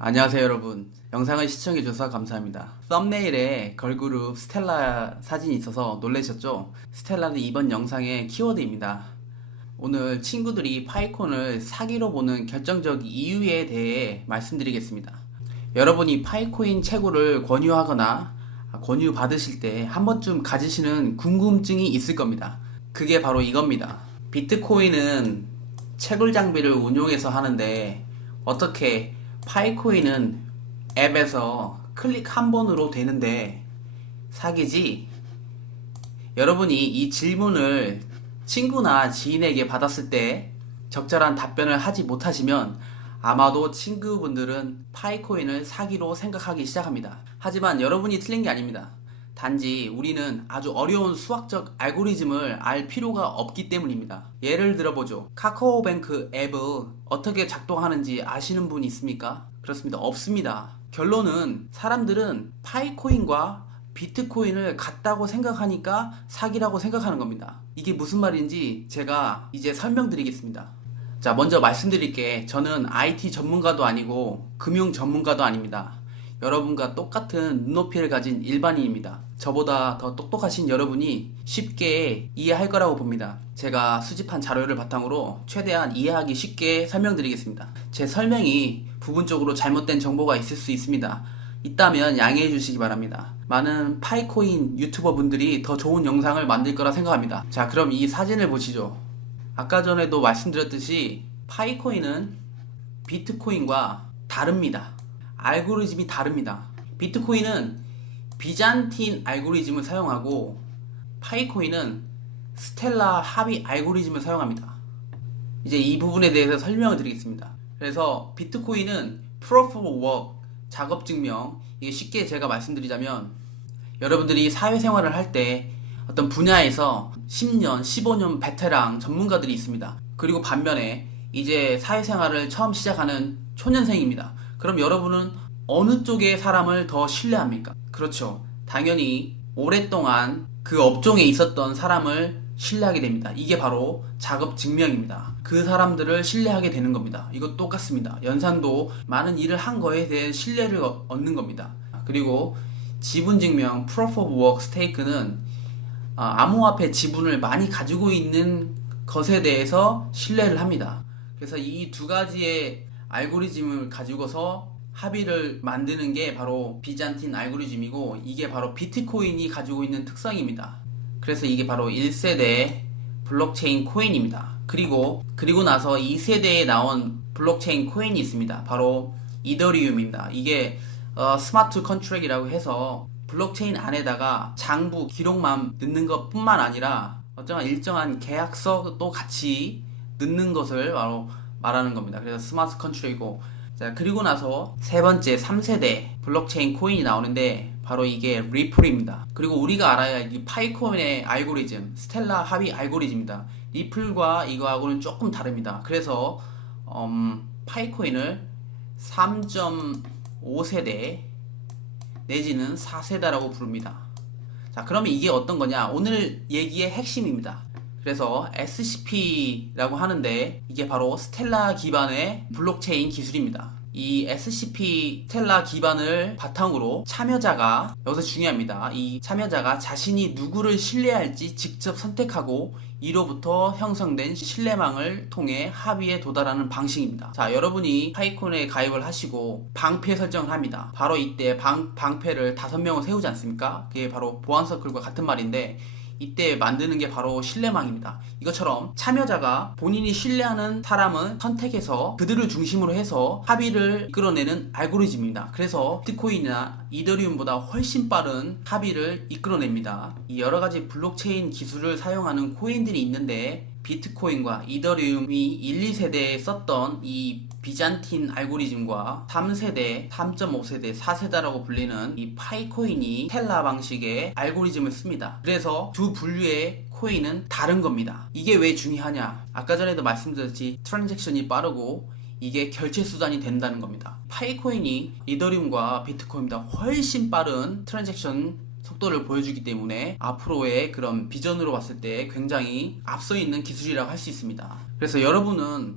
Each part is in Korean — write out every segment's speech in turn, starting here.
안녕하세요 여러분. 영상을 시청해주셔서 감사합니다. 썸네일에 걸그룹 스텔라 사진이 있어서 놀라셨죠? 스텔라는 이번 영상의 키워드입니다. 오늘 친구들이 파이콘을 사기로 보는 결정적 이유에 대해 말씀드리겠습니다. 여러분이 파이코인 채굴을 권유하거나 권유 받으실 때 한 번쯤 가지시는 궁금증이 있을 겁니다. 그게 바로 이겁니다. 비트코인은 채굴 장비를 운용해서 하는데 어떻게 파이코인은 앱에서 클릭 한 번으로 되는데 사기지? 여러분이 이 질문을 친구나 지인에게 받았을 때 적절한 답변을 하지 못하시면 아마도 친구분들은 파이코인을 사기로 생각하기 시작합니다. 하지만 여러분이 틀린 게 아닙니다. 단지 우리는 아주 어려운 수학적 알고리즘을 알 필요가 없기 때문입니다. 예를 들어보죠. 카카오뱅크 앱을 어떻게 작동하는지 아시는 분 있습니까? 그렇습니다. 없습니다. 결론은 사람들은 파이코인과 비트코인을 같다고 생각하니까 사기라고 생각하는 겁니다. 이게 무슨 말인지 제가 이제 설명드리겠습니다. 자, 먼저 말씀드릴게. 저는 IT 전문가도 아니고 금융 전문가도 아닙니다. 여러분과 똑같은 눈높이를 가진 일반인입니다. 저보다 더 똑똑하신 여러분이 쉽게 이해할 거라고 봅니다. 제가 수집한 자료를 바탕으로 최대한 이해하기 쉽게 설명드리겠습니다. 제 설명이 부분적으로 잘못된 정보가 있을 수 있습니다. 있다면 양해해 주시기 바랍니다. 많은 파이코인 유튜버 분들이 더 좋은 영상을 만들 거라 생각합니다. 자, 그럼 이 사진을 보시죠. 아까 전에도 말씀드렸듯이 파이코인은 비트코인과 다릅니다. 알고리즘이 다릅니다. 비트코인은 비잔틴 알고리즘을 사용하고 파이코인은 스텔라 합의 알고리즘을 사용합니다. 이제 이 부분에 대해서 설명을 드리겠습니다. 그래서 비트코인은 Proof of Work, 작업 증명, 이게 쉽게 제가 말씀드리자면 여러분들이 사회생활을 할 때 어떤 분야에서 10년, 15년 베테랑 전문가들이 있습니다. 그리고 반면에 이제 사회생활을 처음 시작하는 초년생입니다. 그럼 여러분은 어느 쪽의 사람을 더 신뢰합니까? 그렇죠. 당연히 오랫동안 그 업종에 있었던 사람을 신뢰하게 됩니다. 이게 바로 작업 증명입니다. 그 사람들을 신뢰하게 되는 겁니다. 이거 똑같습니다. 연산도 많은 일을 한 거에 대해 신뢰를 얻는 겁니다. 그리고 지분 증명, Proof of Work Stake는 암호화폐 지분을 많이 가지고 있는 것에 대해서 신뢰를 합니다. 그래서 이 두 가지의 알고리즘을 가지고서 합의를 만드는 게 바로 비잔틴 알고리즘이고 이게 바로 비트코인이 가지고 있는 특성입니다. 그래서 이게 바로 1세대 블록체인 코인입니다. 그리고 나서 2세대에 나온 블록체인 코인이 있습니다. 바로 이더리움입니다. 이게 스마트 컨트랙이라고 해서 블록체인 안에다가 장부 기록만 넣는 것 뿐만 아니라 어떤 일정한 계약서도 같이 넣는 것을 바로 말하는 겁니다. 그래서 스마트 컨트랙이고, 자, 그리고 나서 세 번째 3세대 블록체인 코인이 나오는데 바로 이게 리플입니다. 그리고 우리가 알아야 할 이 파이코인의 알고리즘, 스텔라 합의 알고리즘입니다. 리플과 이거하고는 조금 다릅니다. 그래서 파이코인을 3.5세대 내지는 4세대라고 부릅니다. 자, 그러면 이게 어떤 거냐? 오늘 얘기의 핵심입니다. 그래서 SCP라고 하는데 이게 바로 스텔라 기반의 블록체인 기술입니다. 이 SCP 스텔라 기반을 바탕으로 참여자가, 여기서 중요합니다. 이 참여자가 자신이 누구를 신뢰할지 직접 선택하고 이로부터 형성된 신뢰망을 통해 합의에 도달하는 방식입니다. 자, 여러분이 파이콘에 가입을 하시고 방패 설정을 합니다. 바로 이때 방패를 5명을 세우지 않습니까? 그게 바로 보안서클과 같은 말인데 이때 만드는 게 바로 신뢰망입니다. 이것처럼 참여자가 본인이 신뢰하는 사람을 선택해서 그들을 중심으로 해서 합의를 이끌어내는 알고리즘입니다. 그래서 비트코인이나 이더리움보다 훨씬 빠른 합의를 이끌어냅니다. 이 여러 가지 블록체인 기술을 사용하는 코인들이 있는데 비트코인과 이더리움이 1, 2세대에 썼던 이 비잔틴 알고리즘과 3세대, 3.5세대, 4세대라고 불리는 이 파이코인이 텔라 방식의 알고리즘을 씁니다. 그래서 두 분류의 코인은 다른 겁니다. 이게 왜 중요하냐? 아까 전에도 말씀드렸지, 트랜잭션이 빠르고 이게 결제 수단이 된다는 겁니다. 파이코인이 이더리움과 비트코인보다 훨씬 빠른 트랜잭션 속도를 보여주기 때문에 앞으로의 그런 비전으로 봤을 때 굉장히 앞서 있는 기술이라고 할 수 있습니다. 그래서 여러분은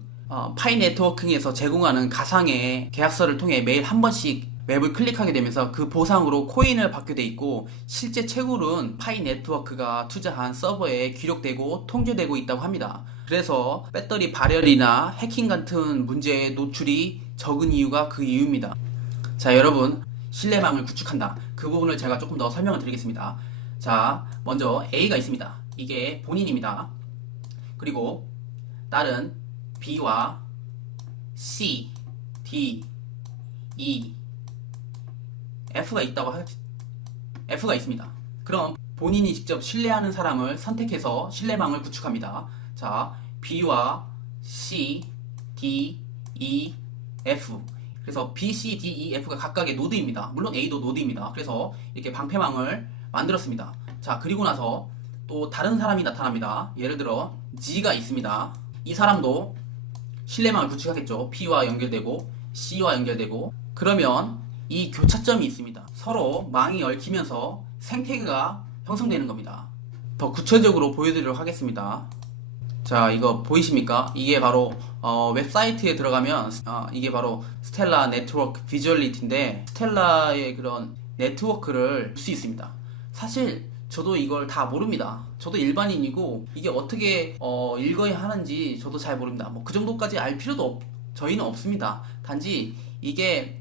파이 네트워킹에서 제공하는 가상의 계약서를 통해 매일 한 번씩 맵을 클릭하게 되면서 그 보상으로 코인을 받게 돼 있고, 실제 채굴은 파이 네트워크가 투자한 서버에 기록되고 통제되고 있다고 합니다. 그래서 배터리 발열이나 해킹 같은 문제에 노출이 적은 이유가 그 이유입니다. 자, 여러분, 신뢰망을 구축한다. 그 부분을 제가 조금 더 설명을 드리겠습니다. 자, 먼저 A가 있습니다. 이게 본인입니다. 그리고 다른 B와 C, D, E, F가 F가 있습니다. 그럼 본인이 직접 신뢰하는 사람을 선택해서 신뢰망을 구축합니다. 자, B와 C, D, E, F. 그래서 B, C, D, E, F가 각각의 노드입니다. 물론 A도 노드입니다. 그래서 이렇게 방패망을 만들었습니다. 자, 그리고 나서 또 다른 사람이 나타납니다. 예를 들어 G가 있습니다. 이 사람도 신뢰망을 구축하겠죠. P와 연결되고 C와 연결되고, 그러면 이 교차점이 있습니다. 서로 망이 얽히면서 생태계가 형성되는 겁니다. 더 구체적으로 보여드리도록 하겠습니다. 자, 이거 보이십니까? 이게 바로 웹사이트에 들어가면 이게 바로 스텔라 네트워크 비주얼리티인데, 스텔라의 그런 네트워크를 볼 수 있습니다. 사실 저도 이걸 다 모릅니다. 저도 일반인이고 이게 어떻게 읽어야 하는지 저도 잘 모릅니다. 뭐 그 정도까지 알 필요도 저희는 없습니다. 단지 이게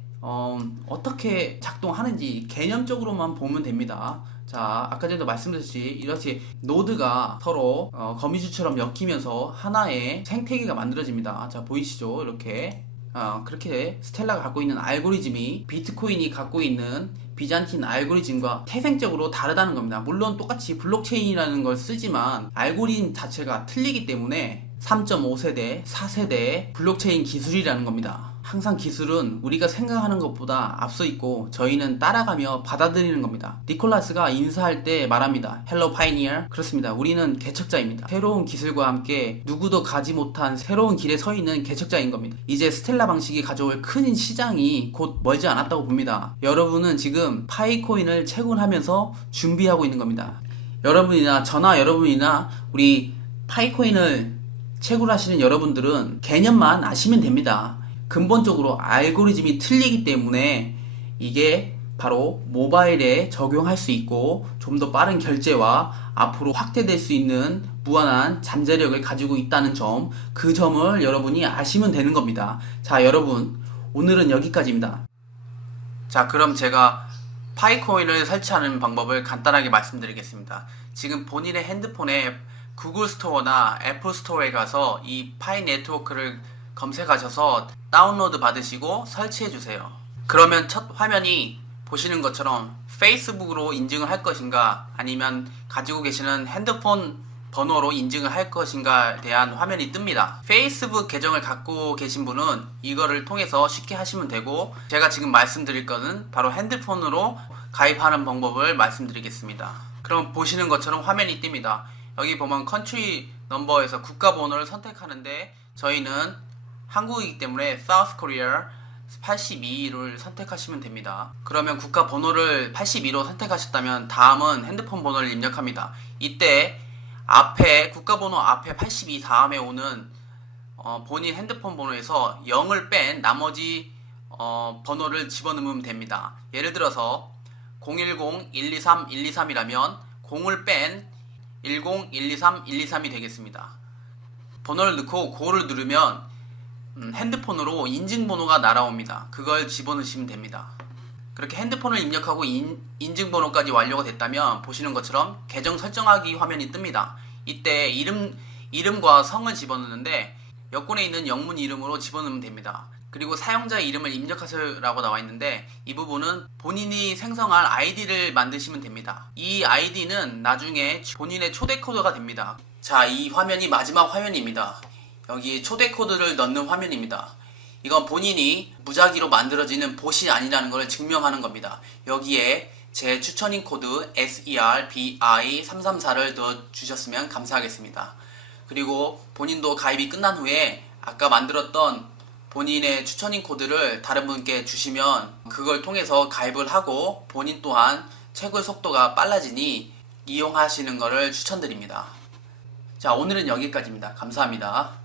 어떻게 작동하는지 개념적으로만 보면 됩니다. 자, 아까 전에도 말씀드렸듯이 이렇게 노드가 서로 거미줄처럼 엮이면서 하나의 생태계가 만들어집니다. 자, 보이시죠? 이렇게 그렇게 스텔라가 갖고 있는 알고리즘이 비트코인이 갖고 있는 비잔틴 알고리즘과 태생적으로 다르다는 겁니다. 물론 똑같이 블록체인이라는 걸 쓰지만 알고리즘 자체가 틀리기 때문에 3.5세대, 4세대 블록체인 기술이라는 겁니다. 항상 기술은 우리가 생각하는 것보다 앞서 있고 저희는 따라가며 받아들이는 겁니다. 니콜라스가 인사할 때 말합니다. Hello Pioneer. 그렇습니다. 우리는 개척자입니다. 새로운 기술과 함께 누구도 가지 못한 새로운 길에 서 있는 개척자인 겁니다. 이제 스텔라 방식이 가져올 큰 시장이 곧 멀지 않았다고 봅니다. 여러분은 지금 파이코인을 채굴하면서 준비하고 있는 겁니다. 여러분이나 저나 여러분이나 우리 파이코인을 채굴하시는 여러분들은 개념만 아시면 됩니다. 근본적으로 알고리즘이 틀리기 때문에 이게 바로 모바일에 적용할 수 있고 좀 더 빠른 결제와 앞으로 확대될 수 있는 무한한 잠재력을 가지고 있다는 점, 그 점을 여러분이 아시면 되는 겁니다. 자, 여러분, 오늘은 여기까지입니다. 자, 그럼 제가 파이코인을 설치하는 방법을 간단하게 말씀드리겠습니다. 지금 본인의 핸드폰에 구글 스토어나 애플 스토어에 가서 이 파이 네트워크를 검색하셔서 다운로드 받으시고 설치해 주세요. 그러면 첫 화면이 보시는 것처럼 페이스북으로 인증을 할 것인가 아니면 가지고 계시는 핸드폰 번호로 인증을 할 것인가에 대한 화면이 뜹니다. 페이스북 계정을 갖고 계신 분은 이거를 통해서 쉽게 하시면 되고, 제가 지금 말씀드릴 거는 바로 핸드폰으로 가입하는 방법을 말씀드리겠습니다. 그럼 보시는 것처럼 화면이 뜹니다. 여기 보면 컨트리 넘버에서 국가 번호를 선택하는데 저희는 한국이기 때문에 South Korea 82를 선택하시면 됩니다. 그러면 국가 번호를 82로 선택하셨다면 다음은 핸드폰 번호를 입력합니다. 이때 앞에 국가번호 앞에 82 다음에 오는 본인 핸드폰 번호에서 0을 뺀 나머지 번호를 집어넣으면 됩니다. 예를 들어서 010-123-123이라면 0을 뺀 10-123-123이 되겠습니다. 번호를 넣고 고를 누르면 핸드폰으로 인증번호가 날아옵니다. 그걸 집어넣으시면 됩니다. 그렇게 핸드폰을 입력하고 인증번호까지 완료가 됐다면 보시는 것처럼 계정 설정하기 화면이 뜹니다. 이때 이름과 성을 집어넣는데 여권에 있는 영문 이름으로 집어넣으면 됩니다. 그리고 사용자의 이름을 입력하세요라고 나와 있는데 이 부분은 본인이 생성할 아이디를 만드시면 됩니다. 이 아이디는 나중에 본인의 초대 코드가 됩니다. 자, 이 화면이 마지막 화면입니다. 여기 초대 코드를 넣는 화면입니다. 이건 본인이 무작위로 만들어지는 봇이 아니라는 것을 증명하는 겁니다. 여기에 제 추천인 코드 SERBI334를 넣어주셨으면 감사하겠습니다. 그리고 본인도 가입이 끝난 후에 아까 만들었던 본인의 추천인 코드를 다른 분께 주시면 그걸 통해서 가입을 하고 본인 또한 채굴 속도가 빨라지니 이용하시는 것을 추천드립니다. 자, 오늘은 여기까지입니다. 감사합니다.